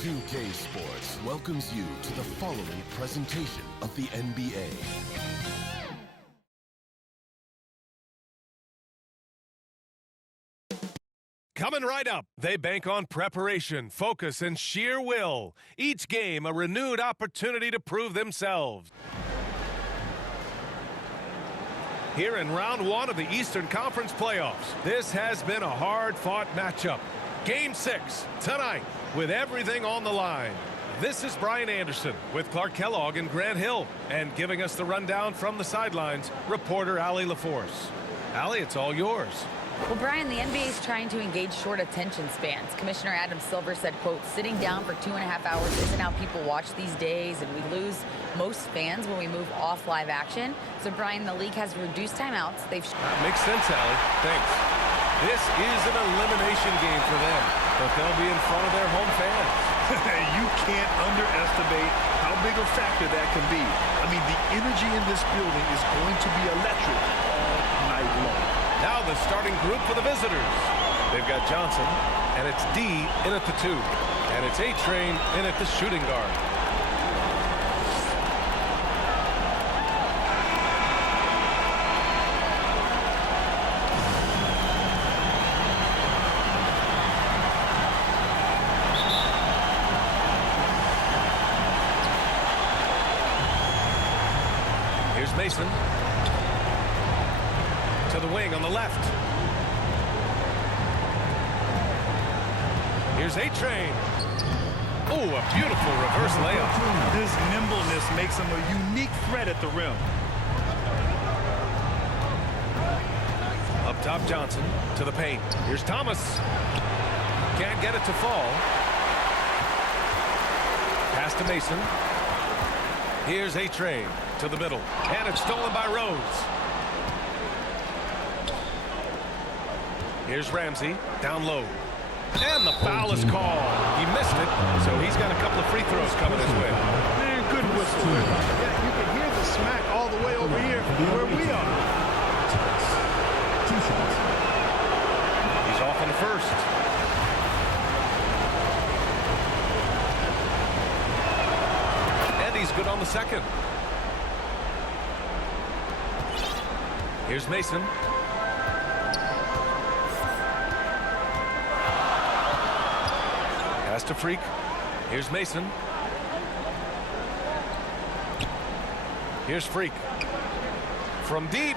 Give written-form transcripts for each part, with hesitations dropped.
2K Sports welcomes you to the following presentation of the NBA. Coming right up, they bank on preparation, focus, and sheer will. Each game a renewed opportunity to prove themselves. Here in round one of the Eastern Conference playoffs, this has been a hard-fought matchup. Game 6, tonight, with everything on the line. This is Brian Anderson with Clark Kellogg and Grant Hill. And giving us the rundown from the sidelines, reporter Allie LaForce. Allie, it's all yours. Well, Brian, the NBA is trying to engage short attention spans. Commissioner Adam Silver said, quote, sitting down for 2.5 hours isn't how people watch these days, and we lose most fans when we move off live action. So, Brian, the league has reduced timeouts. That makes sense, Allie. Thanks. This is an elimination game for them, but they'll be in front of their home fans. You can't underestimate how big a factor that can be. I mean, the energy in this building is going to be electric all night long. Now the starting group for the visitors. They've got Johnson, and it's D in at the 2. And it's A-Train in at the shooting guard. Here's Mason. To the wing on the left. Here's A-Train. Oh, a beautiful reverse layup. His nimbleness makes him a unique threat at the rim. Up top, Johnson to the paint. Here's Thomas. Can't get it to fall. Pass to Mason. Here's A-Train to the middle. And it's stolen by Rose. Here's Ramsey, down low. And the foul is called. He missed it, so he's got a couple of free throws coming his way. Man, good whistle. Yeah, you can hear the smack all the way over here where we are. He's off on the first. And he's good on the second. Here's Mason. Pass to Freak. Here's Mason. Here's Freak. From deep.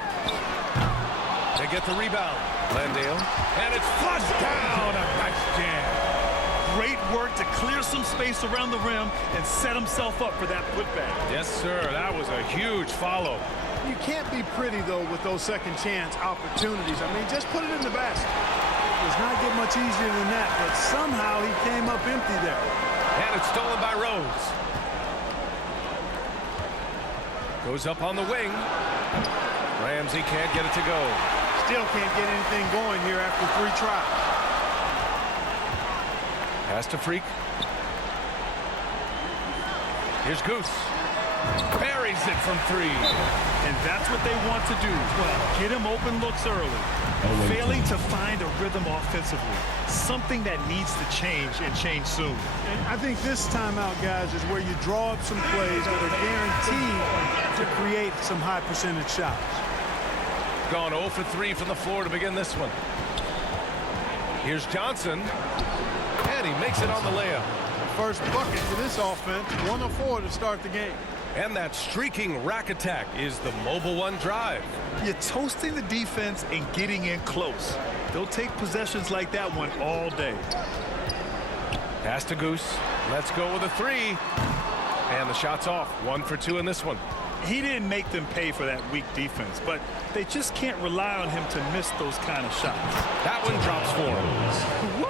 They get the rebound. Landale. And it's flushed down. A nice jam. Great work to clear some space around the rim and set himself up for that putback. Yes, sir. That was a huge follow. You can't be pretty, though, with those second chance opportunities. I mean, just put it in the basket. It does not get much easier than that, but somehow he came up empty there. And it's stolen by Rose. Goes up on the wing. Ramsey can't get it to go. Still can't get anything going here after 3 tries. Pass to Freak. Here's Goose. Buries it from 3. And that's what they want to do. Get him open looks early. Failing to find a rhythm offensively. Something that needs to change and change soon. And I think this timeout, guys, is where you draw up some plays that are guaranteed to create some high percentage shots. Gone 0 for 3 from the floor to begin this one. Here's Johnson. And he makes it on the layup. First bucket for this offense, 1 of 4 to start the game. And that streaking rack attack is the Mobile One drive. You're toasting the defense and getting in close. They'll take possessions like that one all day. Pass to Goose. Let's go with a 3. And the shot's off. 1 for 2 in this one. He didn't make them pay for that weak defense, but they just can't rely on him to miss those kind of shots. That one drops for him. Woo!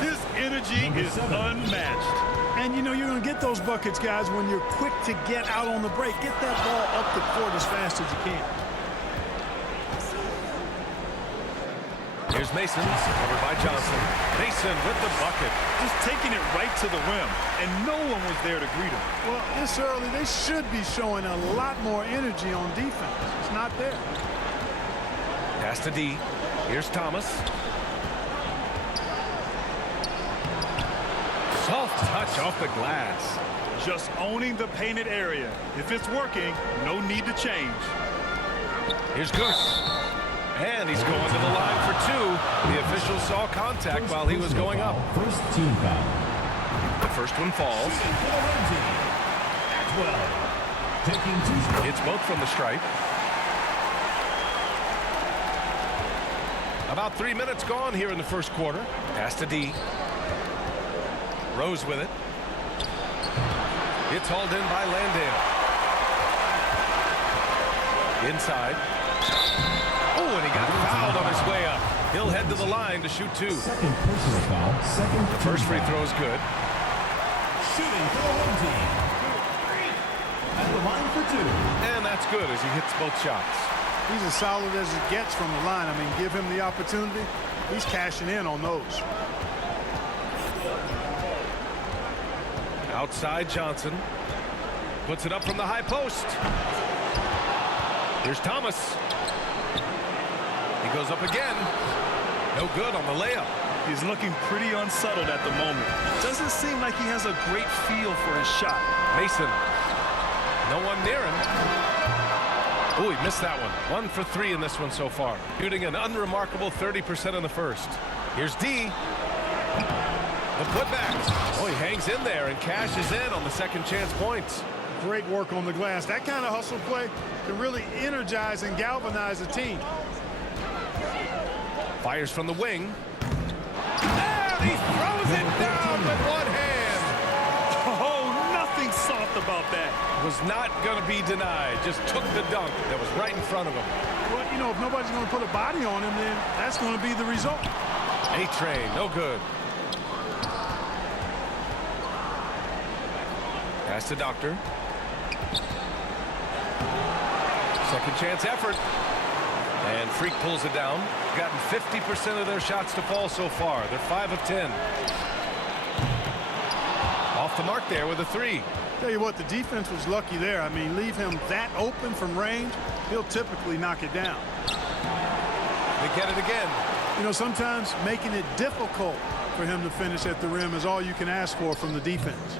His energy is unmatched. And, you know, you're going to get those buckets, guys, when you're quick to get out on the break. Get that ball up the court as fast as you can. Here's Mason, covered by Johnson. Mason with the bucket. Just taking it right to the rim, and no one was there to greet him. Well, this early, they should be showing a lot more energy on defense. It's not there. Pass to D. Here's Thomas. Soft touch touch off the glass. Just owning the painted area. If it's working, no need to change. Here's Goose. And he's going to the line for 2. The official saw contact while he was going up. First team foul. The first one falls. It's both from the stripe. About 3 minutes gone here in the first quarter. Pass to D. Rose with it. It's hauled in by Landale. Inside. Oh, and he got fouled on his way up. He'll head to the line to shoot 2. Second personal foul. The first free throw is good. Shooting for the home team. At the line for 2. And that's good as he hits both shots. He's as solid as it gets from the line. I mean, give him the opportunity. He's cashing in on those. Outside Johnson. Puts it up from the high post. Here's Thomas. He goes up again. No good on the layup. He's looking pretty unsettled at the moment. Doesn't seem like he has a great feel for his shot. Mason. No one near him. Oh, he missed that one. 1 for 3 in this one so far. Shooting an unremarkable 30% in the first. Here's D. The putback. Oh, he hangs in there and cashes in on the second chance points. Great work on the glass. That kind of hustle play can really energize and galvanize a team. Fires from the wing. And he throws it down with one hand. Oh, nothing soft about that. Was not going to be denied. Just took the dunk that was right in front of him. Well, you know, if nobody's going to put a body on him, then that's going to be the result. A-Train, no good. Pass to Doctor. Second chance effort. And Freak pulls it down. Gotten 50% of their shots to fall so far. They're 5 of 10. Off the mark there with a 3. Tell you what, the defense was lucky there. I mean, leave him that open from range, he'll typically knock it down. They get it again. You know, sometimes making it difficult for him to finish at the rim is all you can ask for from the defense.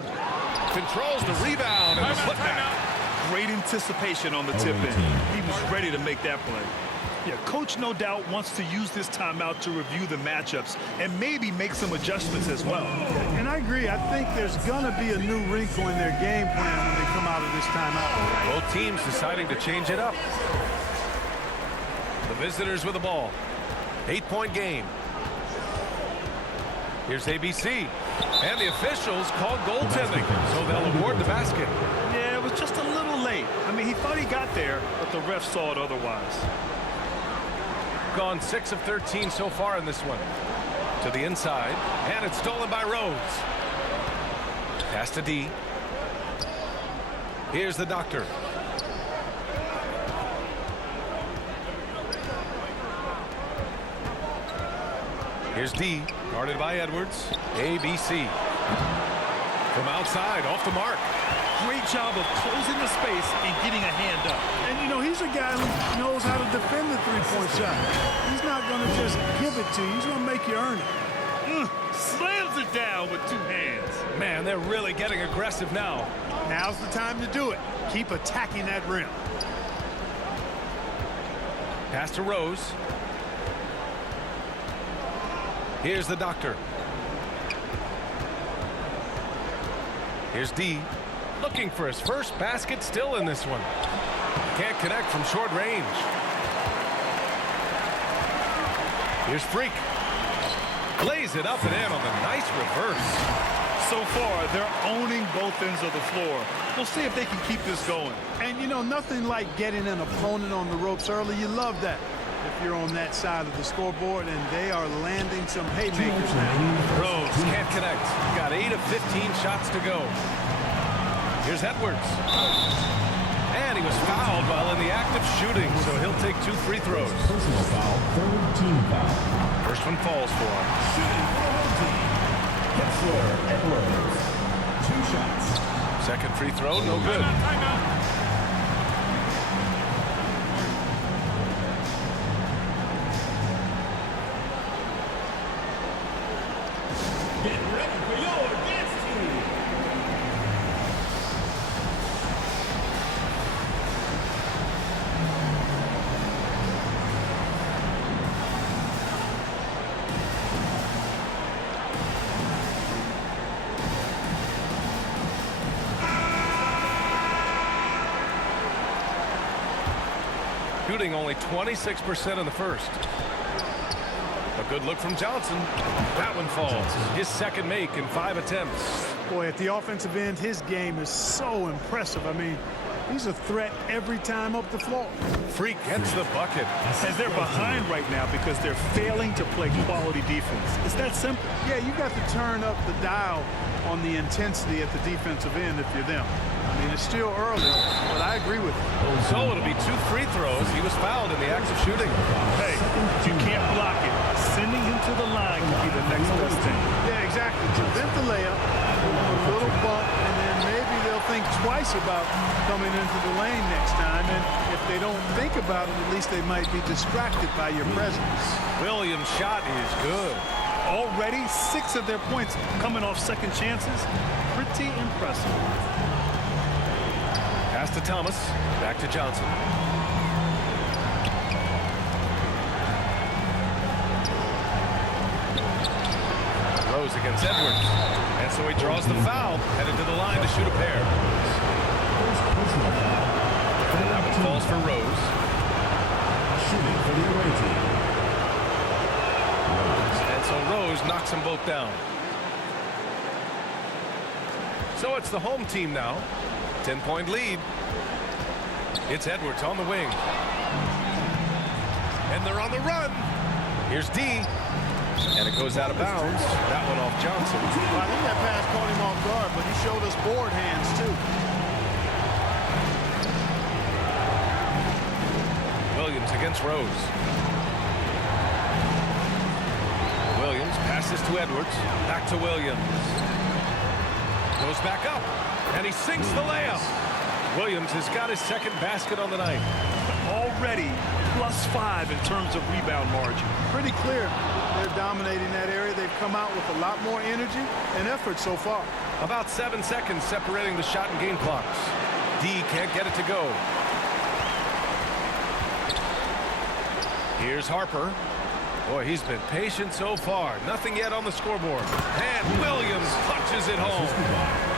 Controls the rebound and the putback. Great anticipation on the tip in. He was ready to make that play. Yeah, coach no doubt wants to use this timeout to review the matchups and maybe make some adjustments as well. And I agree. I think there's going to be a new wrinkle in their game plan when they come out of this timeout. Both teams deciding to change it up. The visitors with the ball. 8-point game. Here's ABC. And the officials called goaltending, so they'll award the basket. Yeah, it was just a little late. I mean, he thought he got there, but the ref saw it otherwise. Gone 6 of 13 so far in this one. To the inside, and it's stolen by Rose. Pass to D. Here's the Doctor. Here's D, guarded by Edwards. ABC. From outside, off the mark. Great job of closing the space and getting a hand up. And, you know, he's a guy who knows how to defend the three-point shot. He's not going to just give it to you. He's going to make you earn it. Slams it down with 2 hands. Man, they're really getting aggressive now. Now's the time to do it. Keep attacking that rim. Pass to Rose. Here's the Doctor. Here's D. Looking for his first basket still in this one. Can't connect from short range. Here's Freak. Lays it up and in on the nice reverse. So far, they're owning both ends of the floor. We'll see if they can keep this going. And, you know, nothing like getting an opponent on the ropes early. You love that if you're on that side of the scoreboard, and they are landing some haymakers now. Rose can't connect. Got 8 of 15 shots to go. Here's Edwards. And he was fouled while in the act of shooting, so he'll take 2 free throws. Personal foul, third team foul. First one falls for him. Shooting for the home team. Kessler Edwards. 2 shots. Second free throw, no good. Get ready for your dance team. shooting only 26% in the first. A good look from Johnson. That one falls. His second make in 5 attempts. Boy, at the offensive end, his game is so impressive. I mean, he's a threat every time up the floor. Freak gets the bucket. And they're behind right now because they're failing to play quality defense. It's that simple. Yeah, you got to turn up the dial on the intensity at the defensive end if you're them. I mean, it's still early, but I agree with you. So it'll be 2 free throws. He was fouled in the act of shooting. Hey, you can't block it. Sending him to the line could be the next best thing. Yeah, exactly. Prevent the layup, a little bump, and then maybe they'll think twice about coming into the lane next time. And if they don't think about it, at least they might be distracted by your presence. Williams' shot is good. Already 6 of their points coming off second chances. Pretty impressive. Pass to Thomas. Back to Johnson. Rose against Edwards. And so he draws the foul. Headed to the line to shoot a pair. And that one falls for Rose. Shooting for the away team. And so Rose knocks them both down. So it's the home team now. 10-point lead. It's Edwards on the wing. And they're on the run. Here's D. And it goes out of bounds. That one off Johnson. Well, I think that pass caught him off guard, but he showed us board hands, too. Williams against Rose. Williams passes to Edwards. Back to Williams. Goes back up. And he sinks the layup. Williams has got his second basket on the night. Already +5 in terms of rebound margin. Pretty clear they're dominating that area. They've come out with a lot more energy and effort so far. About 7 seconds separating the shot and game clocks. D can't get it to go. Here's Harper. Boy, he's been patient so far. Nothing yet on the scoreboard. And Williams punches it home.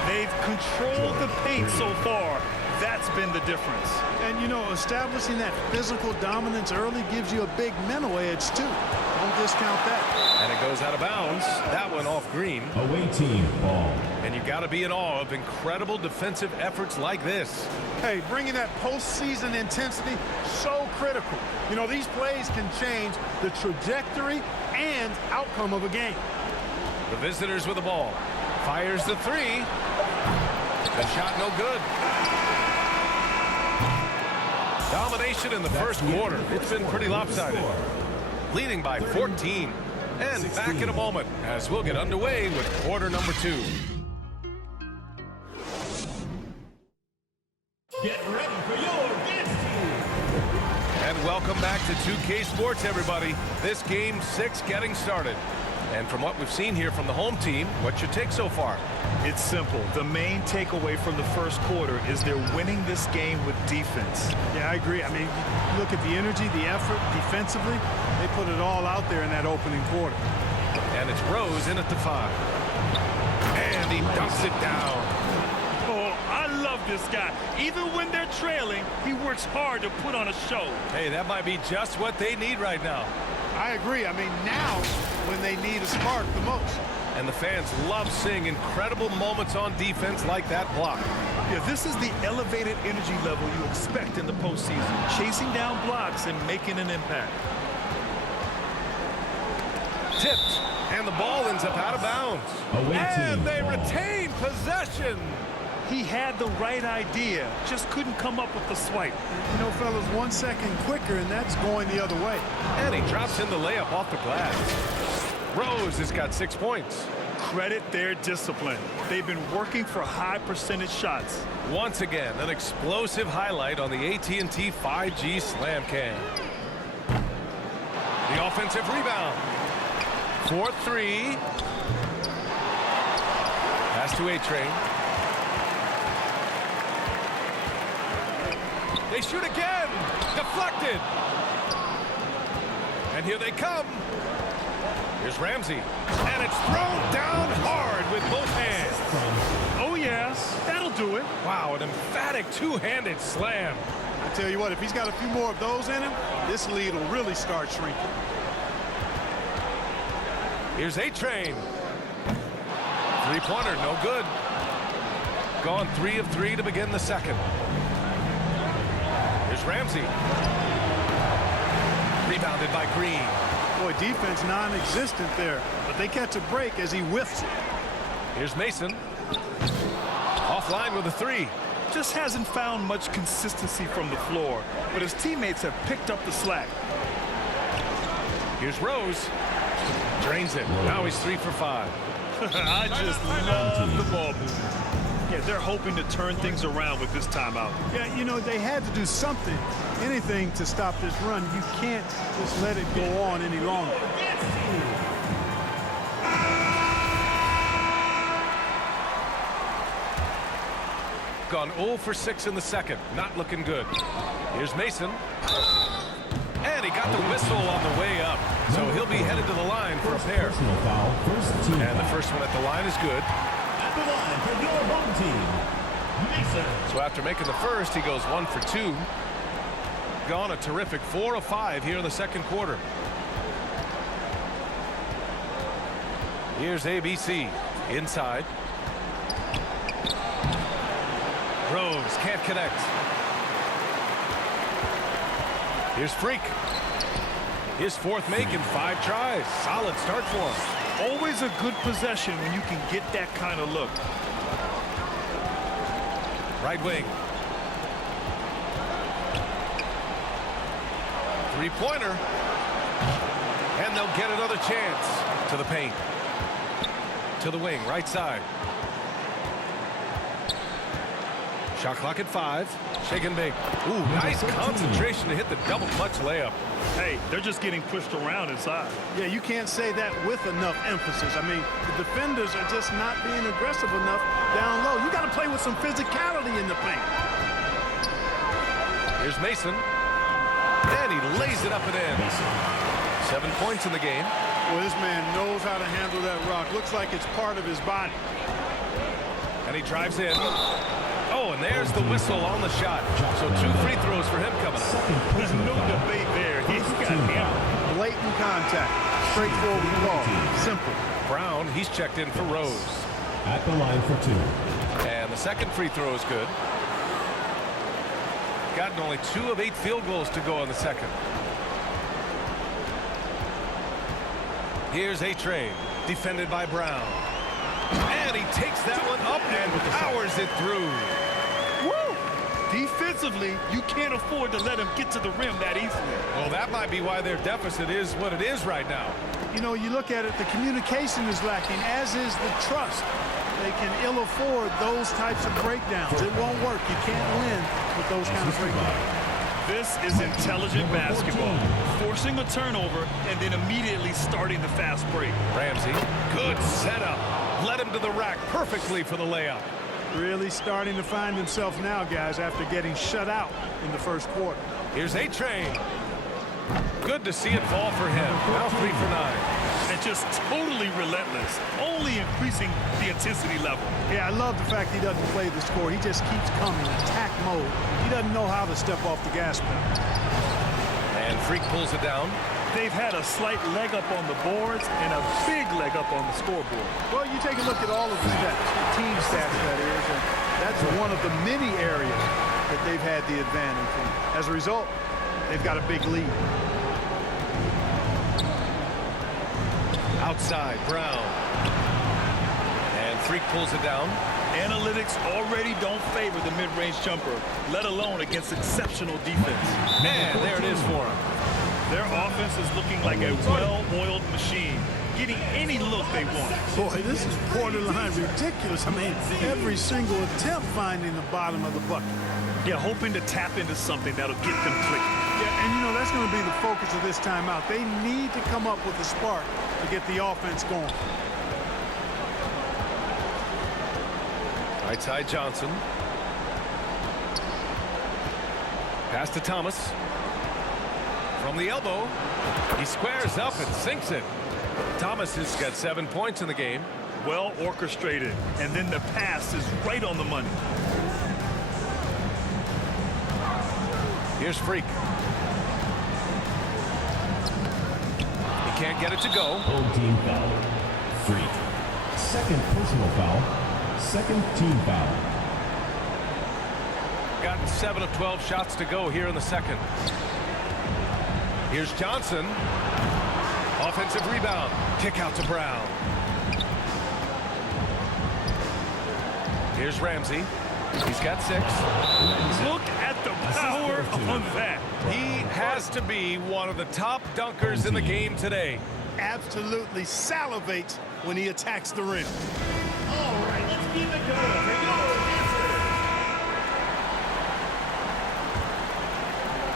They've controlled the paint so far. That's been the difference. And, you know, establishing that physical dominance early gives you a big mental edge, too. Don't discount that. And it goes out of bounds. That one off Green. Away team ball. And you got to be in awe of incredible defensive efforts like this. Hey, bringing that postseason intensity, so critical. You know, these plays can change the trajectory and outcome of a game. The visitors with the ball. Fires the three. The shot no good. Domination in the first quarter. It's been pretty lopsided. Leading by 14. And back in a moment as we'll get underway with quarter number 2. Get ready for your dance team. And welcome back to 2K Sports, everybody. This game 6 getting started. And from what we've seen here from the home team, what's your take so far? It's simple. The main takeaway from the first quarter is they're winning this game with defense. Yeah, I agree. I mean, look at the energy, the effort defensively. They put it all out there in that opening quarter. And it's Rose in at the 5. And he dumps it down. Oh, I love this guy. Even when they're trailing, he works hard to put on a show. Hey, that might be just what they need right now. I agree. I mean, now when they need a spark the most. And the fans love seeing incredible moments on defense like that block. Yeah, this is the elevated energy level you expect in the postseason. Chasing down blocks and making an impact. Tipped. And the ball ends up out of bounds. Away And team they ball. retain possession. He had the right idea, just couldn't come up with the swipe. You know, fellas, 1 second quicker, and that's going the other way. And he drops in the layup off the glass. Rose has got 6 points. Credit their discipline. They've been working for high percentage shots. Once again, an explosive highlight on the AT&T 5G Slam Cam. The offensive rebound. 4-3. Pass to A-Train. They shoot again. Deflected. And here they come. Here's Ramsey. And it's thrown down hard with both hands. Oh, yeah, that'll do it. Wow, an emphatic two-handed slam. I tell you what, if he's got a few more of those in him, this lead will really start shrinking. Here's A-Train. Three-pointer, no good. Gone 3 of 3 to begin the second. Here's Ramsey. Rebounded by Green. Boy, defense non-existent there, but they catch a break as he whiffs it. Here's Mason. Offline with a 3. Just hasn't found much consistency from the floor, but his teammates have picked up the slack. Here's Rose. Drains it. Now he's 3 for 5. I just love the ball movement. Yeah, they're hoping to turn things around with this timeout. Yeah, you know, they had to do something, anything to stop this run. You can't just let it go on any longer. Gone 0 for 6 in the second. Not looking good. Here's Mason. And he got the whistle on the way up. So he'll be headed to the line for a pair. Personal foul, first team And the foul. first one at the line is good. At the line for your home team, Mason. So after making the first, he goes 1 for 2. Gone a terrific 4 of 5 here in the second quarter. Here's ABC. Inside. Rose can't connect. Here's Freak. His fourth make in 5 tries. Solid start for him. Always a good possession when you can get that kind of look. Right wing. Three-pointer. And they'll get another chance. To the paint. To the wing, right side. Shot clock at 5. Shake and bake. Ooh, nice concentration to hit the double clutch layup. Hey, they're just getting pushed around inside. Yeah, you can't say that with enough emphasis. I mean, the defenders are just not being aggressive enough down low. You got to play with some physicality in the paint. Here's Mason. And he lays it up and in. 7 points in the game. Well, this man knows how to handle that rock. Looks like it's part of his body. And he drives in. Oh, and there's the whistle on the shot. So 2 free throws for him coming up. There's no debate there. He's got hammered. Blatant contact. Straightforward call. Simple. Brown, he's checked in for Rose. At the line for 2. And the second free throw is good. Gotten only 2 of 8 field goals to go in the second. Here's A-Train, defended by Brown. And he takes that one up and powers it through. Woo! Defensively, you can't afford to let him get to the rim that easily. Well, that might be why their deficit is what it is right now. You know, you look at it, the communication is lacking, as is the trust. They can ill afford those types of breakdowns. It won't work. You can't win with those kind of breakdowns. This is intelligent basketball. Forcing a turnover and then immediately starting the fast break. Ramsey, good setup. Led him to the rack perfectly for the layup. Really starting to find himself now, guys, after getting shut out in the first quarter. Here's A-Train. Good to see it fall for him. Now 3 for 9. And just totally relentless, only increasing the intensity level. Yeah, I love the fact he doesn't play the score. He just keeps coming, attack mode. He doesn't know how to step off the gas pedal. And Freak pulls it down. They've had a slight leg up on the boards and a big leg up on the scoreboard. Well, you take a look at all of the stats, team stats that is, and that's one of the many areas that they've had the advantage in. As a result, they've got a big lead. Outside, Brown. And Freak pulls it down. Analytics already don't favor the mid-range jumper, let alone against exceptional defense. And there it is for him. Their offense is looking like a well-oiled machine, getting any look they want. Boy, this is borderline ridiculous. I mean, every single attempt finding the bottom of the bucket. Yeah, hoping to tap into something that'll get them clicking. Yeah, and you know, that's going to be the focus of this timeout. They need to come up with a spark to get the offense going. Right side, Johnson. Pass to Thomas. From the elbow, he squares up and sinks it. Thomas has got 7 points in the game. Well orchestrated, and then the pass is right on the money. Here's Freak. He can't get it to go. Home team foul. Freak. Second personal foul. Second team foul. Got 7 of 12 shots to go here in the second. Here's Johnson. Offensive rebound. Kick out to Brown. Here's Ramsey. He's got 6. Look at the power on that. He has to be one of the top dunkers in the game today. Absolutely salivates when he attacks the rim. All right, let's keep it going for your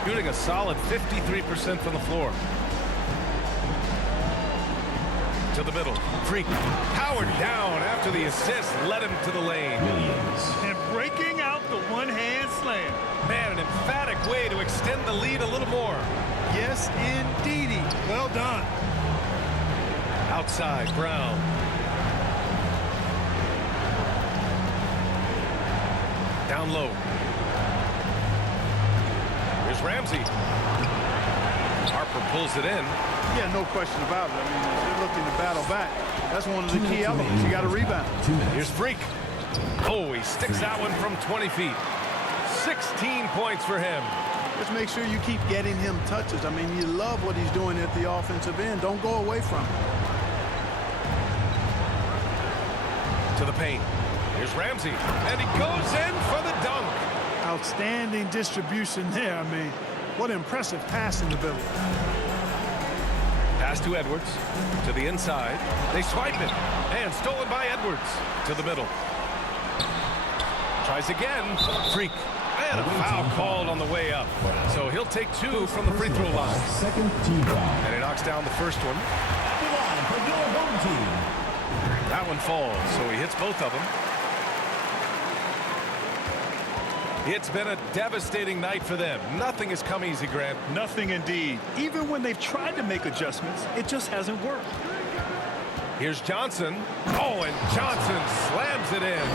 answer. Shooting a solid 53% from the floor. To the middle. Freak. Powered down after the assist led him to the lane. Williams. And breaking out the one-hand slam. Man, an emphatic way to extend the lead a little more. Yes, indeedy. Well done. Outside, Brown. Down low. Here's Ramsey. Harper pulls it in. Yeah, no question about it. I mean, if they're looking to battle back, that's one of the key elements. You got to rebound. 2 minutes. Here's Freak. Oh, he sticks that one from 20 feet. 16 points for him. Just make sure you keep getting him touches. I mean, you love what he's doing at the offensive end. Don't go away from it. To the paint. Here's Ramsey. And he goes in for the dunk. Outstanding distribution there. I mean, what impressive passing ability. Pass to Edwards. To the inside. They swipe it. And stolen by Edwards. To the middle. Tries again. Freak. And a foul called on the way up. So he'll take 2 from the free throw line. Second team foul. And he knocks down the first one. At the line for your home team. That one falls, so he hits both of them. It's been a devastating night for them. Nothing has come easy, Grant. Nothing indeed. Even when they've tried to make adjustments, it just hasn't worked. Here's Johnson. Oh, and Johnson slams it in.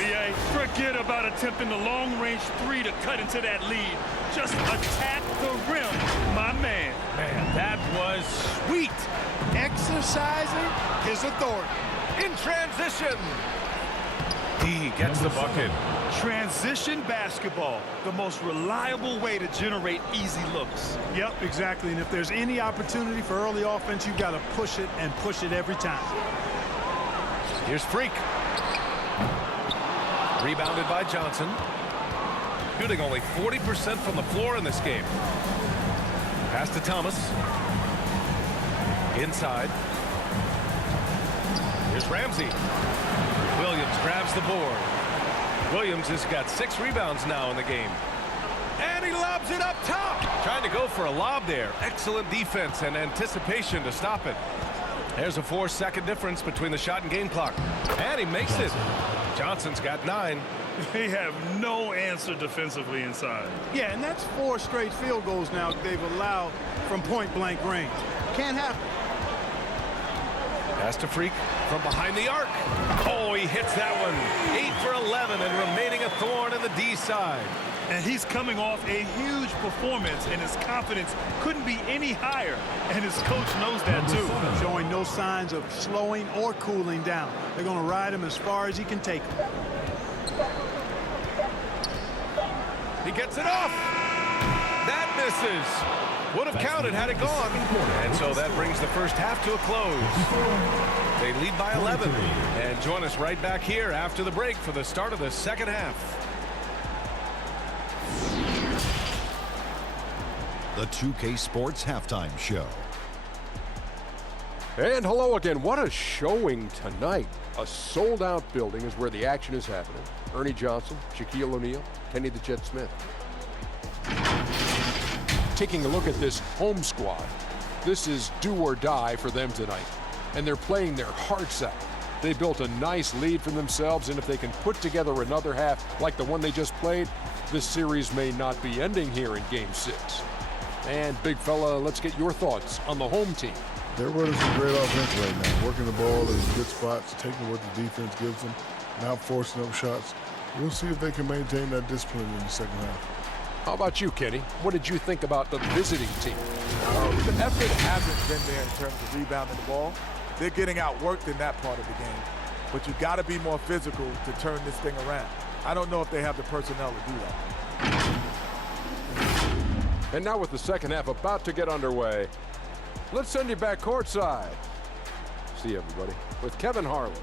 BA, forget about attempting the long-range 3 to cut into that lead. Just attack the rim, my man. Man, that was sweet. Exercising his authority. In transition. He gets the bucket. Transition basketball, the most reliable way to generate easy looks. Yep, exactly. And if there's any opportunity for early offense, you've got to push it and push it every time. Here's Freak. Rebounded by Johnson. Shooting only 40% from the floor in this game. Pass to Thomas. Inside. Here's Ramsey. Williams grabs the board. Williams has got 6 rebounds now in the game. And he lobs it up top. Trying to go for a lob there. Excellent defense and anticipation to stop it. There's a 4-second difference between the shot and game clock. And he makes it. Johnson's got 9. They have no answer defensively inside. Yeah, and that's 4 straight field goals now they've allowed from point-blank range. Can't happen. Pass to Freak from behind the arc. Oh, he hits that one. 8 for 11 and remaining a thorn in the D side. And he's coming off a huge performance, and his confidence couldn't be any higher. And his coach knows that, too. Showing no signs of slowing or cooling down. They're going to ride him as far as he can take him. He gets it off. That misses. Would have counted had it gone. And so that brings the first half to a close. They lead by 11. And join us right back here after the break for the start of the second half. The 2K Sports Halftime Show. And hello again. What a showing tonight. A sold-out building is where the action is happening. Ernie Johnson, Shaquille O'Neal, Kenny the Jet Smith. Taking a look at this home squad, this is do or die for them tonight. And they're playing their hearts out. They built a nice lead for themselves, and if they can put together another half like the one they just played, this series may not be ending here in Game 6. And, big fella, let's get your thoughts on the home team. They're running some great offense right now, working the ball in good spots, taking what the defense gives them, not forcing up shots. We'll see if they can maintain that discipline in the second half. How about you, Kenny? What did you think about the visiting team? The effort hasn't been there in terms of rebounding the ball. They're getting outworked in that part of the game. But you've got to be more physical to turn this thing around. I don't know if they have the personnel to do that. And now with the second half about to get underway, let's send you back courtside. See everybody with Kevin Harlan.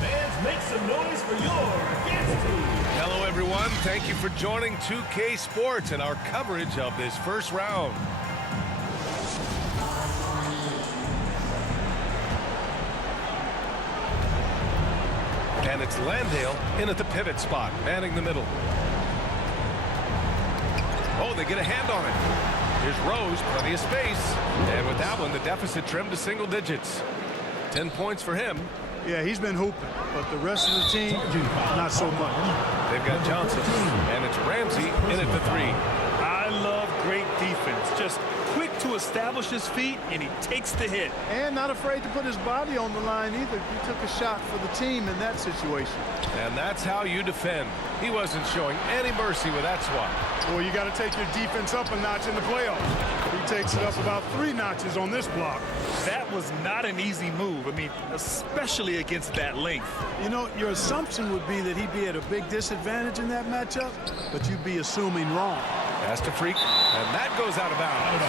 Fans, make some noise for your against team. Hello, everyone. Thank you for joining 2K Sports and our coverage of this first round. And it's Landale in at the pivot spot, manning the middle. Oh, they get a hand on it. Here's Rose, plenty of space. And with that one, the deficit trimmed to single digits. 10 points for him. Yeah, he's been hooping, but the rest of the team, not so much. They've got Johnson, and it's Ramsey in at the 3. I love great defense. Just quick to establish his feet, and he takes the hit. And not afraid to put his body on the line either. He took a shot for the team in that situation. And that's how you defend. He wasn't showing any mercy with that swat. Well, you got to take your defense up a notch in the playoffs. He takes it up about 3 notches on this block. That was not an easy move. I mean, especially against that length. You know, your assumption would be that he'd be at a big disadvantage in that matchup, but you'd be assuming wrong. Has to freak, and that goes out of bounds.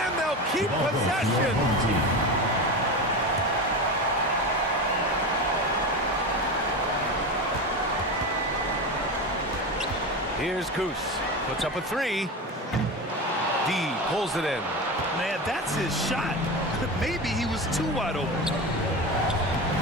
And they'll keep possession. Here's Goose. Puts up a 3. D pulls it in. Man, that's his shot. Maybe he was too wide open.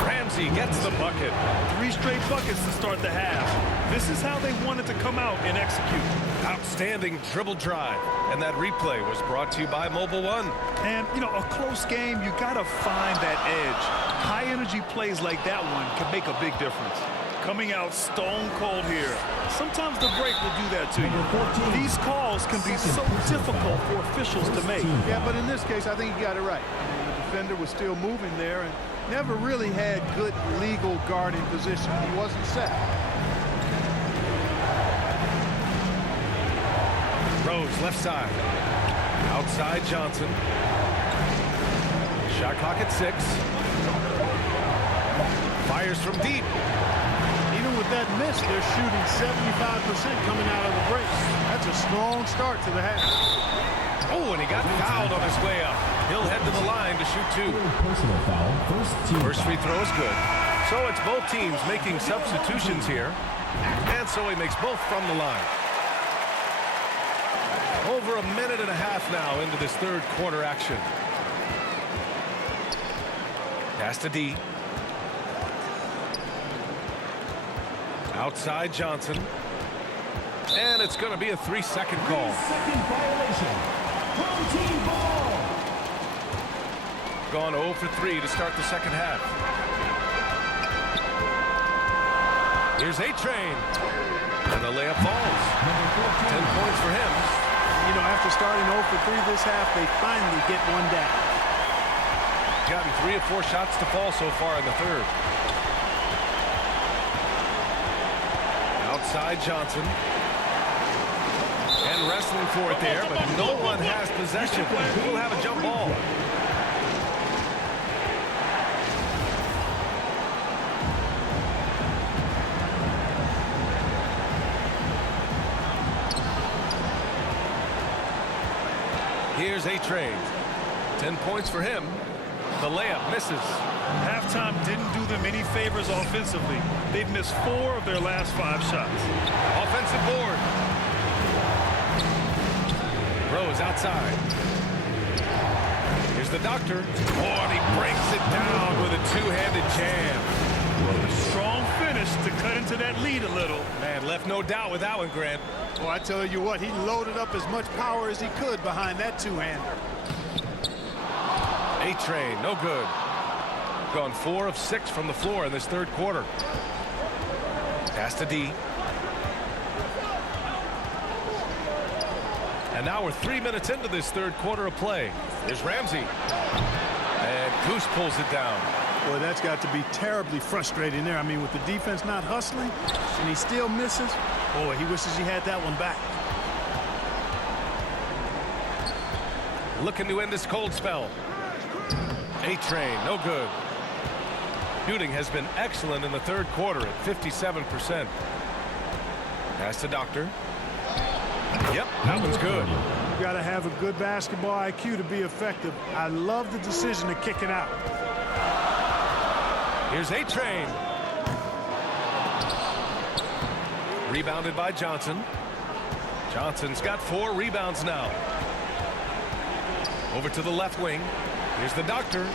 Ramsey gets the bucket. 3 straight buckets to start the half. This is how they wanted to come out and execute. Outstanding dribble drive. And that replay was brought to you by Mobile One. And, you know, a close game, you got to find that edge. High-energy plays like that one can make a big difference. Coming out stone cold here. Sometimes the break will do that to you. These calls can be so difficult for officials to make. Yeah, but in this case, I think he got it right. The defender was still moving there and never really had good legal guarding position. He wasn't set. Rose left side. Outside Johnson. Shot clock at 6. Fires from deep. Even with that miss, they're shooting 75% coming out of the break. That's a strong start to the half. Oh, and he got fouled on his way up. He'll head to the line to shoot 2. Personal foul. First free throw is good. So it's both teams making substitutions here. And so he makes both from the line. Over a minute and a half now into this third quarter action. Pass to D. Outside Johnson. And it's going to be a 3-second call. 3-second violation. Home team ball. Gone 0 for 3 to start the second half. Here's A-Train. And the layup falls. 10 points for him. You know, after starting 0 for 3 this half, they finally get one down. Gotten 3 of 4 shots to fall so far in the third. Outside Johnson. And wrestling for it there, but no one has possession. We'll have a jump ball. Here's A-Train. 10 points for him. The layup misses. Halftime didn't do them any favors offensively. They've missed 4 of their last 5 shots. Offensive board. Rose outside. Here's the doctor. Oh, and he breaks it down with a 2-handed jam. A strong finish to cut into that lead a little. Man, left no doubt with that one, Grant. Well, I tell you what, he loaded up as much power as he could behind that 2-hander. A-Train, no good. Gone 4 of 6 from the floor in this third quarter. Pass to D. And now we're 3 minutes into this third quarter of play. Here's Ramsey. And Goose pulls it down. Boy, that's got to be terribly frustrating there. I mean, with the defense not hustling, and he still misses. Boy, he wishes he had that one back. Looking to end this cold spell. A-Train, no good. Shooting has been excellent in the third quarter at 57%. Pass to Doctor. Yep, that one's good. You got to have a good basketball IQ to be effective. I love the decision to kick it out. Here's A-Train. Rebounded by Johnson. Johnson's got 4 rebounds now. Over to the left wing. Here's the Doctor.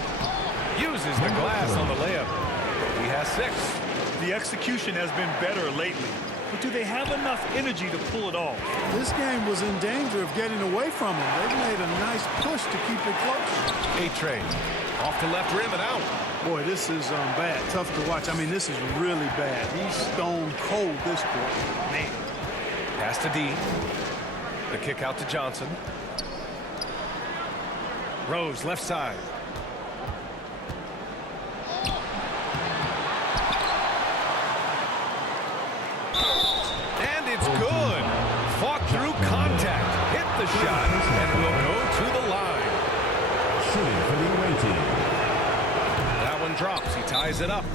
Uses the glass on the layup. He has 6. The execution has been better lately. But do they have enough energy to pull it off? This game was in danger of getting away from him. They've made a nice push to keep it close. A-Train off the left rim and out. Boy, this is bad. Tough to watch. I mean, this is really bad. He's stone cold this quarter. Man. Pass to D. The kick out to Johnson. Rose left side. And it's good. Fought through contact. Hit the shot and will go to the line. Shooting for the away team. That one drops. He ties it up.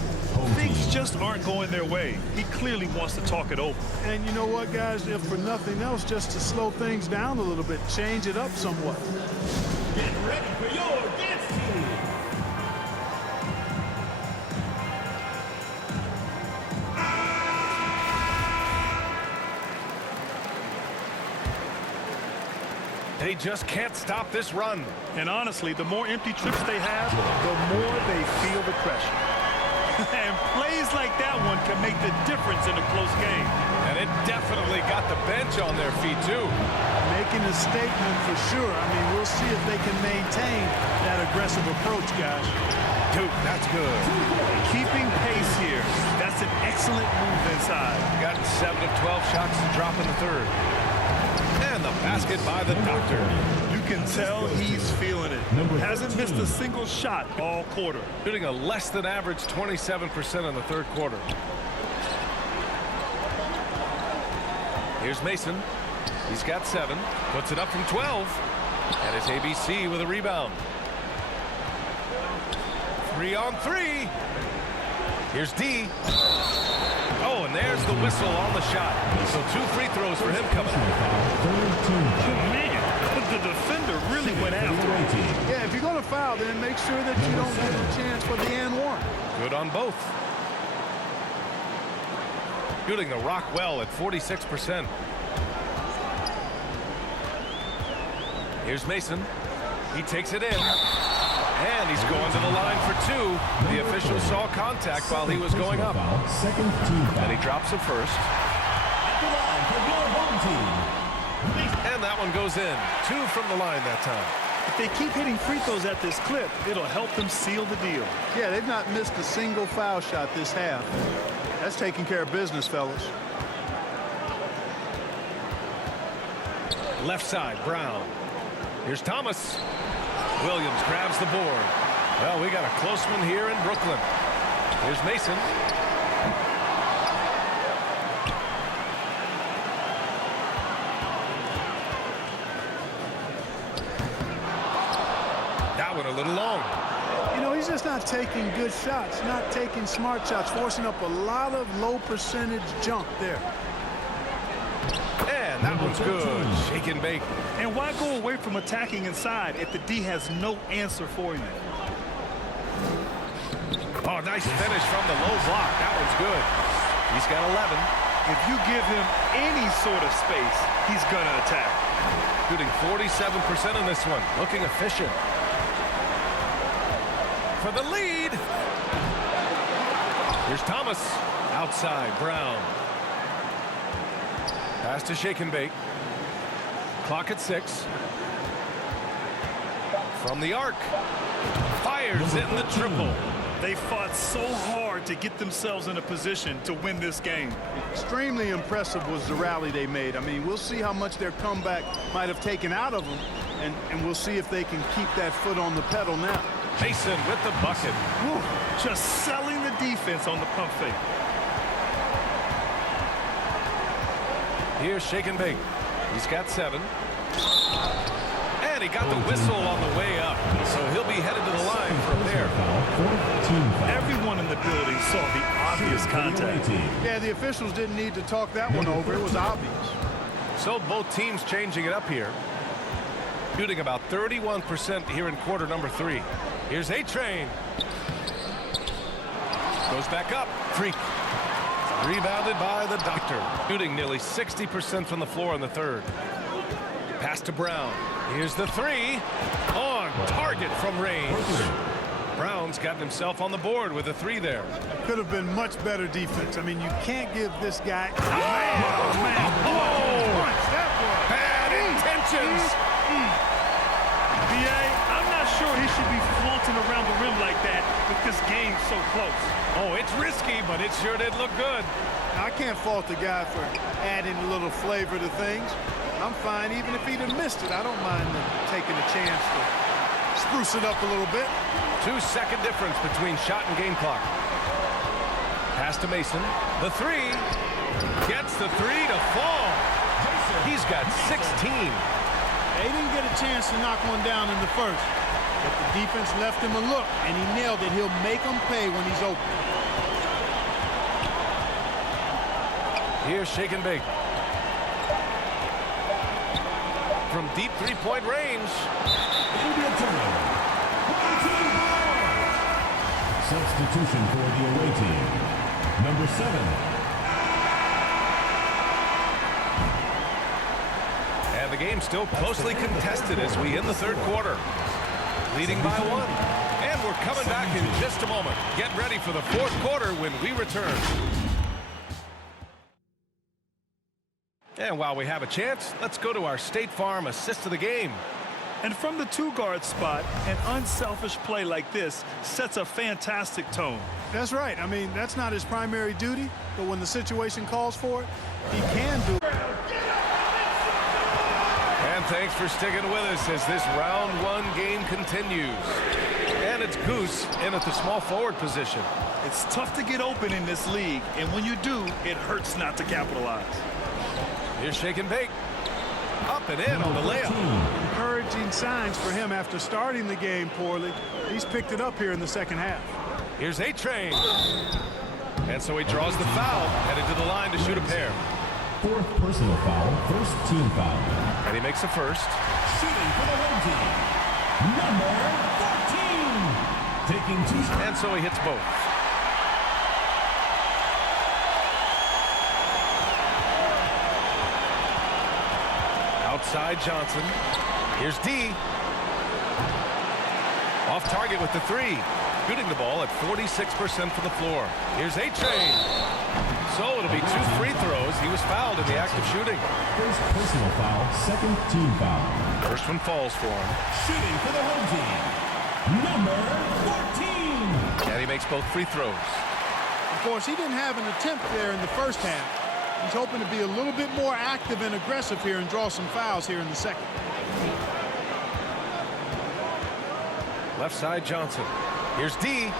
Things just aren't going their way. He clearly wants to talk it over. And you know what, guys? If for nothing else, just to slow things down a little bit, change it up somewhat. Get ready for your dance team. They just can't stop this run. And honestly, the more empty trips they have, the more they feel the pressure. And plays like that one can make the difference in a close game. And it definitely got the bench on their feet, too. Making a statement for sure. I mean, we'll see if they can maintain that aggressive approach, guys. Dude, that's good. Keeping pace here. That's an excellent move inside. Got 7 of 12 shots to drop in the third. And the basket by the Doctor. You can tell he's feeling it. Hasn't missed a single shot all quarter. Shooting a less than average 27% in the third quarter. Here's Mason. He's got 7. Puts it up from 12. And it's ABC with a rebound. 3 on 3. Here's D. Oh, and there's the whistle on the shot. So 2 free throws for him coming up. Man, but the defender really went after him. Yeah, if you're going to foul, then make sure that you don't give a chance for the and one. Good on both. Shooting the rock well at 46%. Here's Mason. He takes it in. And he's going to the line for 2. The official saw contact while he was going up. Second team foul. And he drops it first. At the line for your home team. And that one goes in. 2 from the line that time. If they keep hitting free throws at this clip, it'll help them seal the deal. Yeah, they've not missed a single foul shot this half. That's taking care of business, fellas. Left side, Brown. Here's Thomas. Williams grabs the board. Well, we got a close one here in Brooklyn. Here's Mason. That one a little long. You know, he's just not taking good shots, not taking smart shots, forcing up a lot of low percentage jump there. And that one's good. Shake and bake. And why go away from attacking inside if the D has no answer for you? Oh, nice finish from the low block. That one's good. He's got 11. If you give him any sort of space, he's going to attack. Shooting 47% in this one. Looking efficient. For the lead. Here's Thomas. Outside, Brown. Pass to Shake and Bake. Clock at 6. From the arc. Fires in the triple. They fought so hard to get themselves in a position to win this game. Extremely impressive was the rally they made. I mean, we'll see how much their comeback might have taken out of them, and we'll see if they can keep that foot on the pedal now. Mason with the bucket. Whew, just selling the defense on the pump fake. Here's Shake and Bake. He's got 7. And he got the whistle on the way up. So he'll be headed to the line from there. Everyone in the building saw the obvious contact. Yeah, the officials didn't need to talk that one over. It was obvious. So both teams changing it up here. Shooting about 31% here in quarter number 3. Here's A-Train. Goes back up. Freak. Rebounded by the Doctor. Shooting nearly 60% from the floor in the third. Pass to Brown. Here's the 3. On target from range. Brown's gotten himself on the board with a 3 there. Could have been much better defense. I mean, you can't give this guy... Bad intentions. B.A., I'm not sure he should be flaunting around the rim like that with this game so close. Oh, it's risky, but it sure did look good. I can't fault the guy for adding a little flavor to things. I'm fine even if he'd have missed it. I don't mind taking a chance to spruce it up a little bit. 2-second difference between shot and game clock. Pass to Mason. The 3. Gets the 3 to fall. He's got 16. They didn't get a chance to knock one down in the first, but the defense left him a look, and he nailed it. He'll make them pay when he's open. Here's Shake and Bake. From deep three-point range. Substitution for the away team. Number 7. And the game still closely contested as we end the third quarter. Leading by 1. And we're coming back in just a moment. Get ready for the fourth quarter when we return. And while we have a chance, let's go to our State Farm assist of the game. And from the 2-guard spot, an unselfish play like this sets a fantastic tone. That's right. I mean, that's not his primary duty, but when the situation calls for it, he can do it. And thanks for sticking with us as this round 1 game continues. And it's Goose in at the small forward position. It's tough to get open in this league, and when you do, it hurts not to capitalize. Here's Shake and Bake. Up and in on the layup. Encouraging signs for him after starting the game poorly. He's picked it up here in the second half. Here's A-Train. And so he draws the foul, headed to the line to shoot a pair. 4th personal foul, 1st team foul. And he makes the first. Shooting for the home team. Number 14. Taking 2 shots. And so he hits both. Outside Johnson. Here's D. Off target with the 3. Shooting the ball at 46% from the floor. Here's A-Train. So it'll be 2 free throws. He was fouled in the act of shooting. 1st personal foul, 2nd team foul. First one falls for him. Shooting for the home team. Number 14. And he makes both free throws. Of course, he didn't have an attempt there in the first half. He's hoping to be a little bit more active and aggressive here and draw some fouls here in the second. Left side Johnson. Here's D.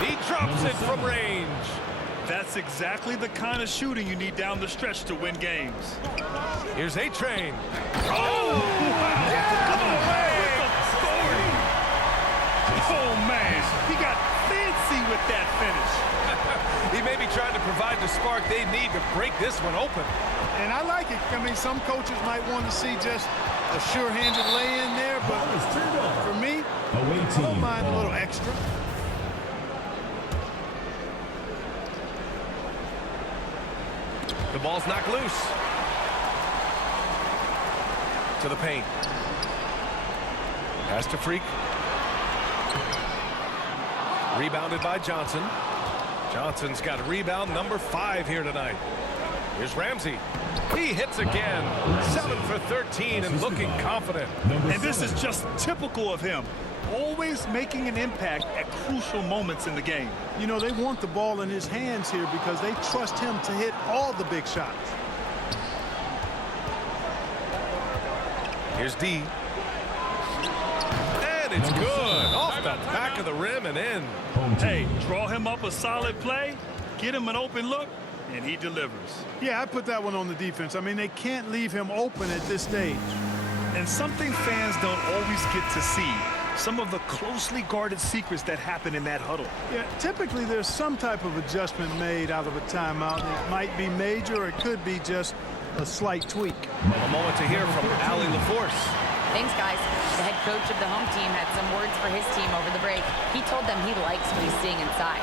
He drops it from range. That's exactly the kind of shooting you need down the stretch to win games. Here's A-Train. Oh! Oh, man. He got fancy with that finish. He may be trying to provide the spark they need to break this one open. And I like it. I mean, some coaches might want to see just a sure-handed lay-in there, but for me, I don't mind a little extra. The ball's knocked loose. To the paint. Pass to Freak. Rebounded by Johnson. Johnson's got a rebound number 5 here tonight. Here's Ramsey. He hits again. 7 for 13 and looking confident. And this is just typical of him. always making an impact at crucial moments in the game. You know, they want the ball in his hands here because they trust him to hit all the big shots. Here's D. And it's good. Off the back of the rim and in. Hey, draw him up a solid play, get him an open look, and he delivers. Yeah, I put that one on the defense. I mean, they can't leave him open at this stage. And something fans don't always get to see, some of the closely guarded secrets that happen in that huddle. Yeah, typically there's some type of adjustment made out of a timeout. It might be major or it could be just a slight tweak. A moment to hear from Allie LaForce. Thanks, guys. The head coach of the home team had some words for his team over the break. He told them he likes what he's seeing inside,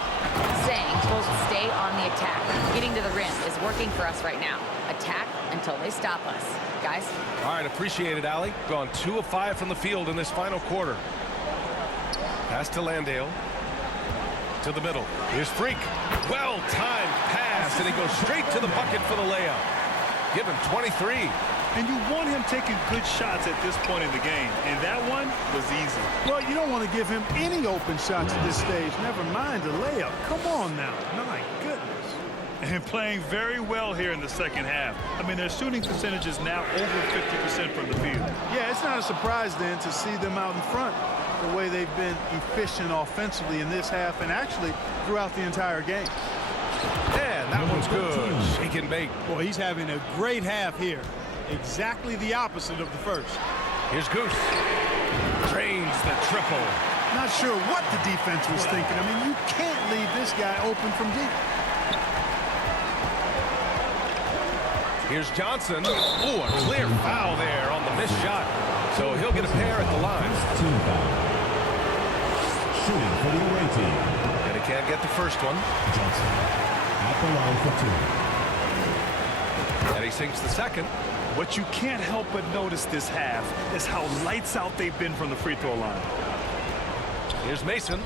saying, quote, stay on the attack. Getting to the rim is working for us right now. Attack until they stop us. Guys? All right, appreciate it, Allie. Gone 2 of 5 from the field in this final quarter. Pass to Landale. To the middle. Here's Freak. Well-timed pass, and he goes straight to the bucket for the layup. Give him 23. And you want him taking good shots at this point in the game, and that one was easy. Well, you don't want to give him any open shots at this stage. Never mind the layup. Come on now. My goodness. And playing very well here in the second half. I mean, their shooting percentage is now over 50% from the field. Yeah, it's not a surprise then to see them out in front the way they've been efficient offensively in this half and actually throughout the entire game. And that one's good. Shake and bake. Boy, he's having a great half here. Exactly the opposite of the first. Here's Goose. Drains the triple. Not sure what the defense was thinking. I mean, you can't leave this guy open from deep. Here's Johnson. Ooh, a clear foul there on the missed shot. So he'll get a pair at the line. Team foul. Shooting for the away team. And he can't get the first one. Johnson at the line for 2. And he sinks the second. What you can't help but notice this half is how lights out they've been from the free throw line. Here's Mason.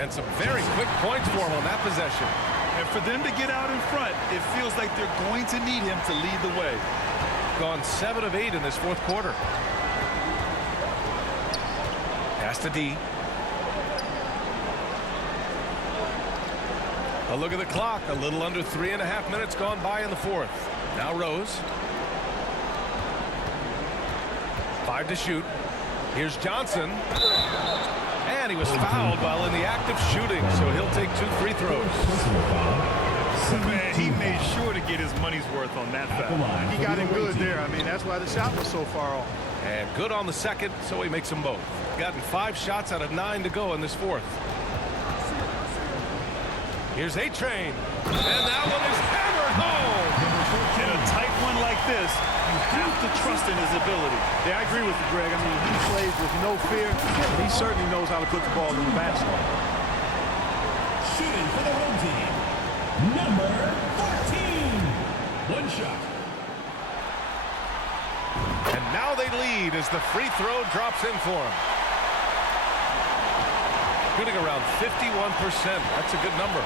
And some very quick points for him on that possession. And for them to get out in front, it feels like they're going to need him to lead the way. Gone 7 of 8 in this fourth quarter. Pass to D. A look at the clock. A little under 3.5 minutes gone by in the fourth. Now Rose. 5 to shoot. Here's Johnson. And he was fouled while in the act of shooting, so he'll take 2 free throws. Man, he made sure to get his money's worth on that foul. He got it good there. I mean, that's why the shot was so far off. And good on the second, so he makes them both. Gotten 5 shots out of 9 to go in this fourth. Here's A-Train. And that one is hammered home. In a tight one like this, you have to trust in his ability. Yeah, I agree with you, Greg. I mean, he plays with no fear. He certainly knows how to put the ball in the basket. Shooting for the home team. Number 14. One shot. And now they lead as the free throw drops in for him. Shooting around 51%. That's a good number.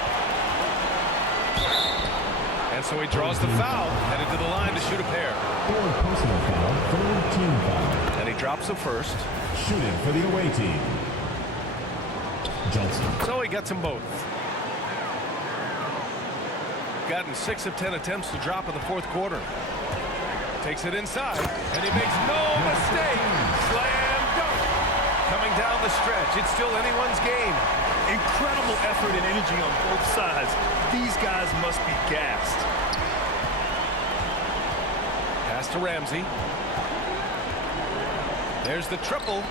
And so he draws the foul, headed to the line to shoot a pair. 4 personal foul, 3rd team foul. And he drops the first. Shooting for the away team. Johnson. So he gets them both. Gotten 6 of 10 attempts to drop in the fourth quarter. Takes it inside, and he makes no mistake. Slam dunk. Coming down the stretch, it's still anyone's game. Incredible effort and energy on both sides. These guys must be gassed. Pass to Ramsey. There's the triple.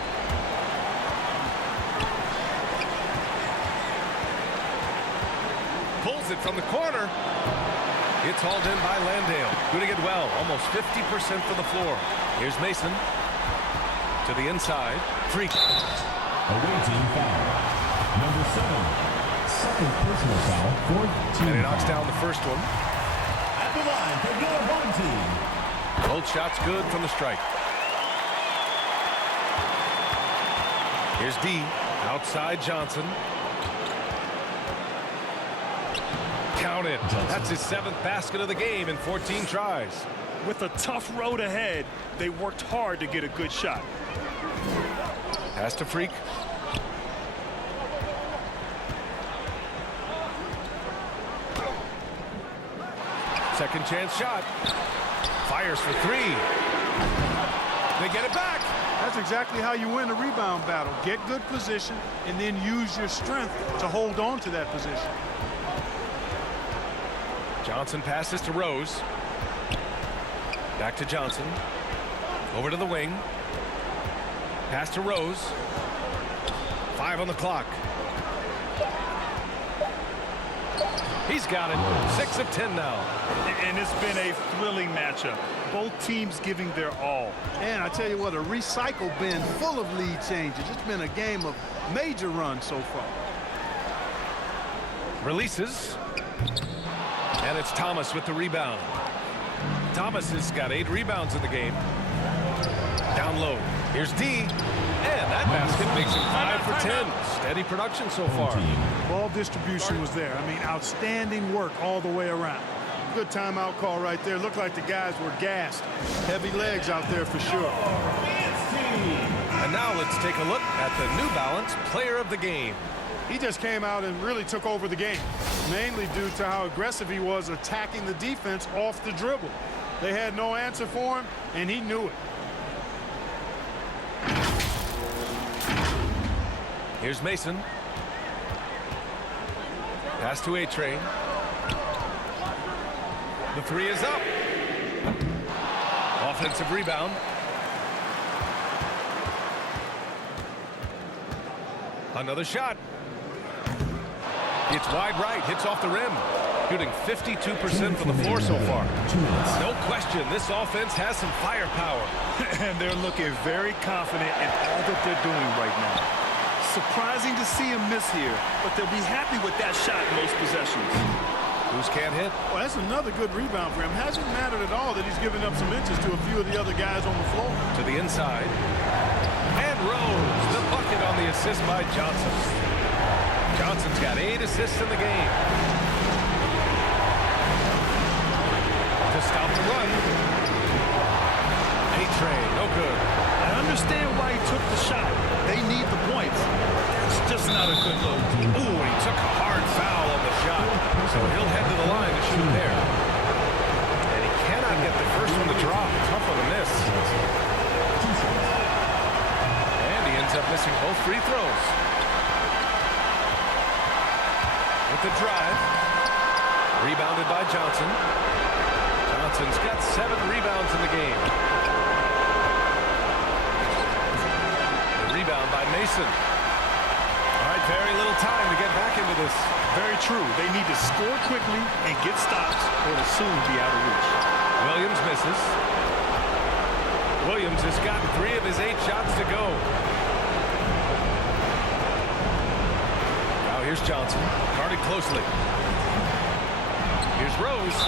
Pulls it from the corner. It's hauled in by Landale. Doing it well. Almost 50% for the floor. Here's Mason. To the inside. Freak. Away team foul. Number 7. 2nd personal foul. 4th team And he knocks foul. down the first one. At the line for your home team. Both shots good from the strike. Here's D. Outside Johnson. Count it. That's his 7th basket of the game in 14 tries. With a tough road ahead, they worked hard to get a good shot. Pass to Freak. Second chance shot. Fires for three. They get it back. That's exactly how you win a rebound battle. Get good position and then use your strength to hold on to that position. Johnson passes to Rose. Back to Johnson. Over to the wing. Pass to Rose. 5 on the clock. He's got it. 6 of 10 now. And it's been a thrilling matchup. Both teams giving their all. And I tell you what, a recycle bin full of lead changes. It's been a game of major runs so far. Releases. And it's Thomas with the rebound. Thomas has got 8 rebounds in the game. Down low. Here's D. And that basket makes him 5 for 10. Steady production so far. Ball distribution was there. I mean, outstanding work all the way around. Good timeout call right there. Looked like the guys were gassed. Heavy legs out there for sure. And now let's take a look at the New Balance Player of the Game. He just came out and really took over the game, mainly due to how aggressive he was attacking the defense off the dribble. They had no answer for him, and he knew it. Here's Mason. Pass to A-Train. The three is up. Offensive rebound. Another shot. It's wide right, hits off the rim. Shooting 52% from the floor so far. No question, this offense has some firepower. And they're looking very confident in all that they're doing right now. Surprising to see him miss here, but they'll be happy with that shot in most possessions. Who's can't hit? Well, that's another good rebound for him. Hasn't mattered at all that he's given up some inches to a few of the other guys on the floor. To the inside. And Rose, the bucket on the assist by Johnson. Johnson's got 8 assists in the game. To stop the run. A-Train, no good. I understand why he took the shot. They need the points. It's just not a good look. Ooh, he took a hard foul on the shot. So he'll head to the line to shoot there. And he cannot get the first one to drop. Tough on the miss. And he ends up missing both free throws. With the drive. Rebounded by Johnson. Johnson's got 7 rebounds in the game. The rebound by Mason. All right, very little time to get back into this. Very true. They need to score quickly and get stops or will soon be out of reach. Williams misses. Williams has gotten 3 of his 8 shots to go. Now here's Johnson. Guarded closely. Here's Rose.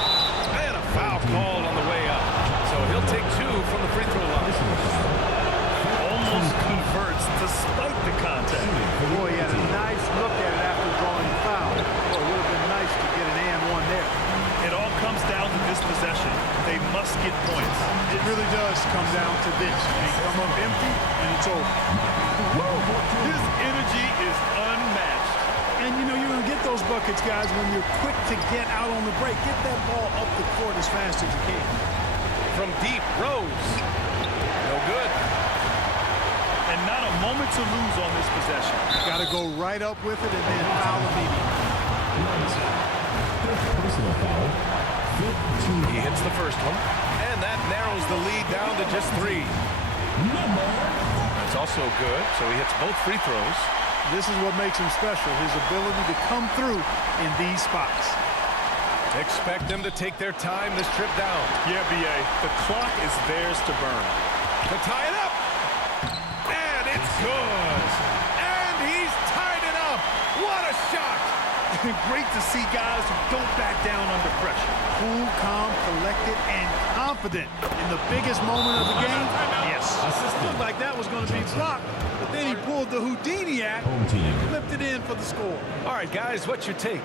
And a foul called on the way up. So he'll take 2 from the free throw line. Almost converts despite the contact. Boy, he had a nice look at it after drawing the foul. Boy, it would have been nice to get an and one there. It all comes down to this possession. They must get points. It really does come down to this. They come up empty, and it's over. His energy is unmatched. And, you know, you're going to get those buckets, guys, when you're quick to get out on the break. Get that ball up the court as fast as you can. From deep, Rose. No good. And not a moment to lose on this possession. Got to go right up with it and then foul immediately. Personal foul. 15. He hits the first one. And that narrows the lead down to just 3. That's also good. So he hits both free throws. This is what makes him special, his ability to come through in these spots. Expect them to take their time this trip down. Yeah, B.A., the clock is theirs to burn. To tie it up. And it's good. And he's tied it up. What a shot. Great to see guys who don't back down under pressure. Cool, calm, collected, and confident in the biggest moment of the game. Yes. Looked like that was going to be blocked, but then he pulled the Houdini act and flipped it in for the score. All right, guys, what's your take?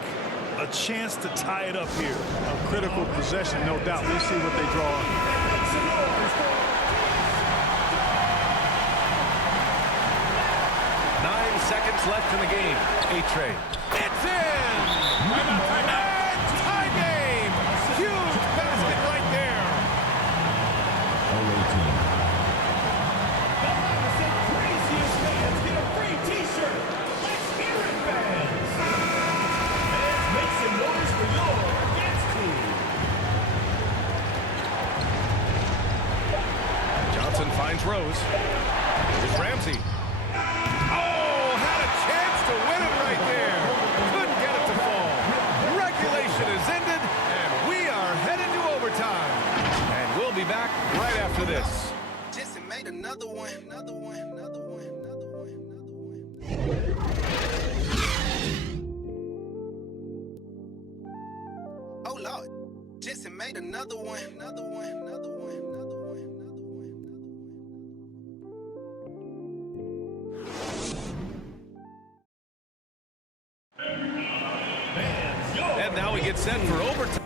A chance to tie it up here. A critical possession, no doubt. We'll see what they draw up. 9 seconds left in the game. A-Train. It's in! And tie game! Huge Here's Rose. Here's Ramsey. Oh, had a chance to win it right there. Couldn't get it to fall. Regulation is ended, and we are headed to overtime. And we'll be back right after this. Jesse made another one. Another one. Another one. Another one. Oh, Lord. Jesse made another one. Another one. Another one. Another one. And now we get set for overtime.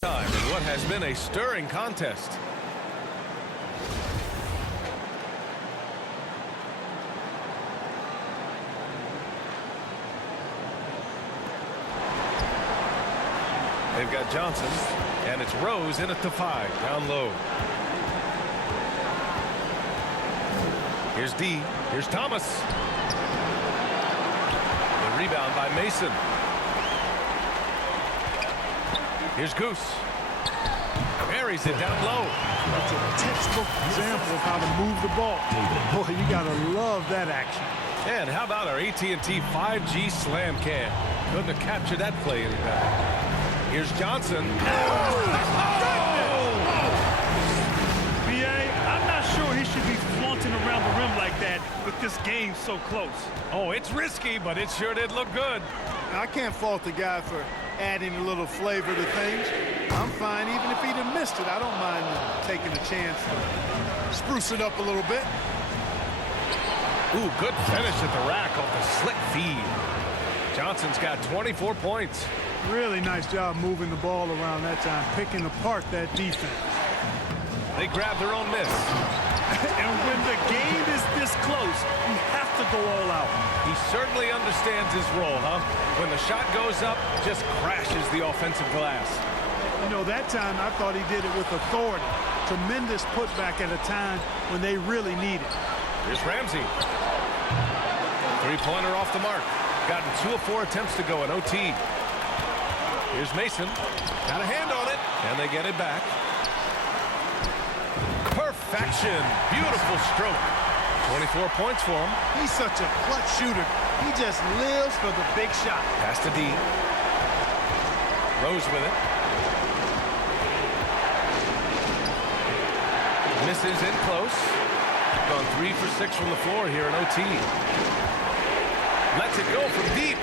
Time in what has been a stirring contest. They've got Johnson, and it's Rose in at the 5, down low. Here's D. Here's Thomas. The rebound by Mason. Here's Goose. Buries it down low. That's a textbook example of how to move the ball. Boy, you got to love that action. And how about our AT&T 5G Slam Cam? Couldn't have captured that play any better. Here's Johnson. B.A., I'm not sure he should be flaunting around the rim like that with this game so close. Oh, it's risky, but it sure did look good. I can't fault the guy for adding a little flavor to things. I'm fine even if he'd have missed it. I don't mind taking a chance to spruce it up a little bit. Ooh, good finish at the rack off the slick feed. Johnson's got 24 points. Really nice job moving the ball around that time, picking apart that defense. They grab their own miss. And when the game is this close, you have to go all out. He certainly understands his role, huh? When the shot goes up, just crashes the offensive glass. You know, that time I thought he did it with authority. Tremendous putback at a time when they really need it. Here's Ramsey. Three-pointer off the mark. Gotten 2 of 4 attempts to go in OT. Here's Mason. Got a hand on it, and they get it back. Perfection. Beautiful stroke. 24 points for him. He's such a clutch shooter. He just lives for the big shot. Pass to D. Rose with it. Misses in close. Gone 3 for 6 from the floor here in OT. Lets it go from deep.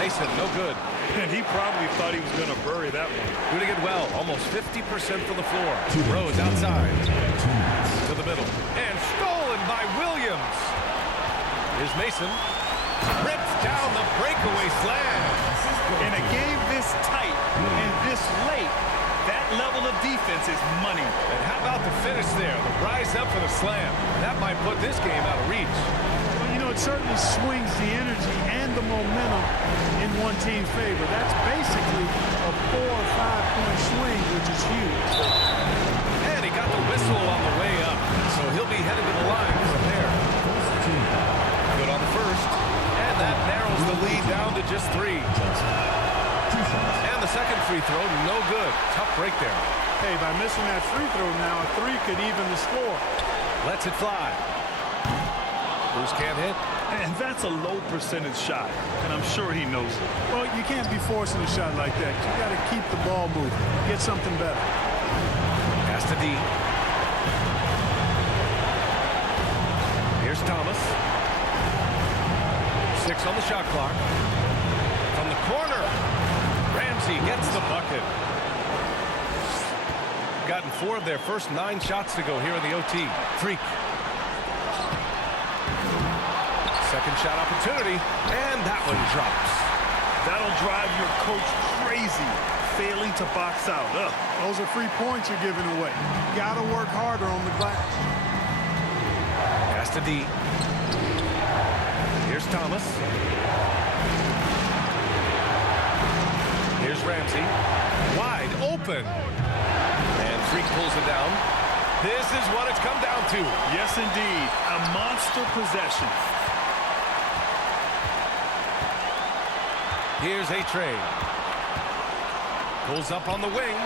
Mason, no good. And he probably thought he was going to bury that one. Doing it well. Almost 50% from the floor. Rose outside. To the middle. And stolen by Williams. Here's Mason. Rips down the breakaway slam. In a game this tight and this late, That level of defense is money. And how about the finish there? The rise up for the slam. That might put this game out of reach. Well, you know, it certainly swings the energy and the momentum in one team's favor. That's basically a 4 or 5 point swing, which is huge. And he got the whistle on the way up, so he'll be headed to the line from there. Good on the first, and that narrows the lead down to just 3. And the second free throw, no good. Tough break there. Hey, by missing that free throw now, a 3 could even the score. Lets it fly. Bruce can't hit. And that's a low percentage shot, and I'm sure he knows it. Well, you can't be forcing a shot like that. You got to keep the ball moving. Get something better. Pass to D. Here's Thomas. 6 on the shot clock. From the corner, Ramsey gets the bucket. Gotten 4 of their first 9 shots to go here in the OT. Freak. Second shot opportunity, and that one drops. That'll drive your coach crazy, failing to box out. Ugh. Those are free points you're giving away. Got to work harder on the glass. Pass to D. Here's Thomas. Here's Ramsey. Wide open. And Freak pulls it down. This is what it's come down to. Yes, indeed. A monster possession. Here's A-Train. Pulls up on the wing.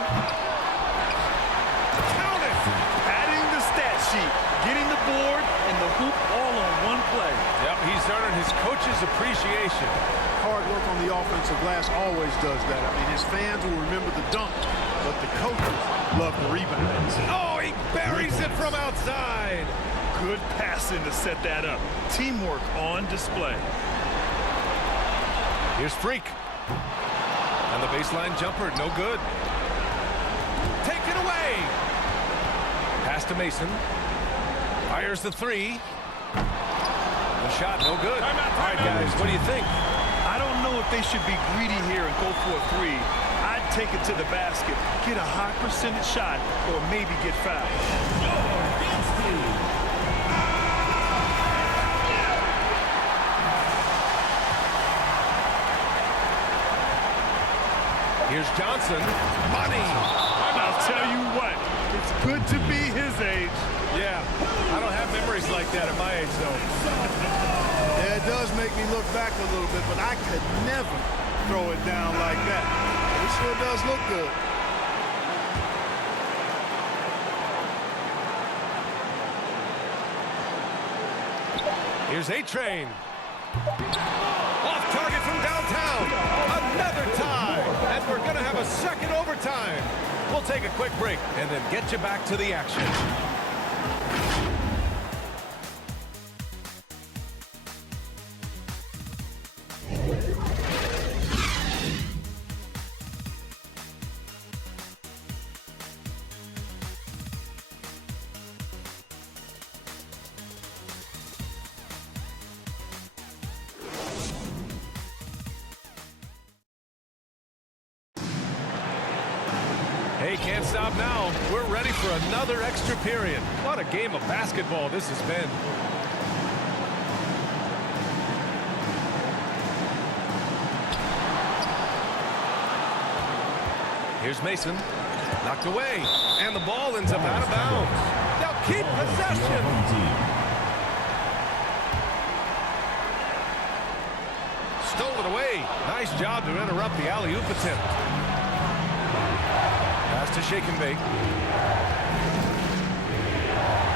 Count it! Adding the stat sheet. Getting the board and the hoop all on one play. Yep, he's earning his coach's appreciation. Hard work on the offensive glass always does that. I mean, his fans will remember the dunk, but the coaches love the rebound. Oh, he buries it from outside. Good passing to set that up. Teamwork on display. Here's Freak. And the baseline jumper, no good. Taken away. Pass to Mason. Fires the 3. The shot, no good. All right, guys, what do you think? I don't know if they should be greedy here and go for a 3. I'd take it to the basket, get a high percentage shot, or maybe get fouled. Here's Johnson. Money. I'll tell you what, it's good to be his age. Yeah, I don't have memories like that at my age, though. Yeah, it does make me look back a little bit, but I could never throw it down like that. It sure does look good. Here's A-Train. Off target from downtown. Another tie. And we're going to have a second overtime. We'll take a quick break and then get you back to the action. Hey, can't stop now. We're ready for another extra period. What a game of basketball this has been. Here's Mason. Knocked away. And the ball ends up out of bounds. Now keep possession. Stole it away. Nice job to interrupt the alley-oop attempt. Pass to Shake and Bake.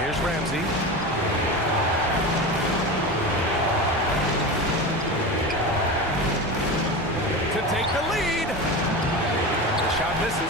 Here's Ramsey. To take the lead. The shot misses.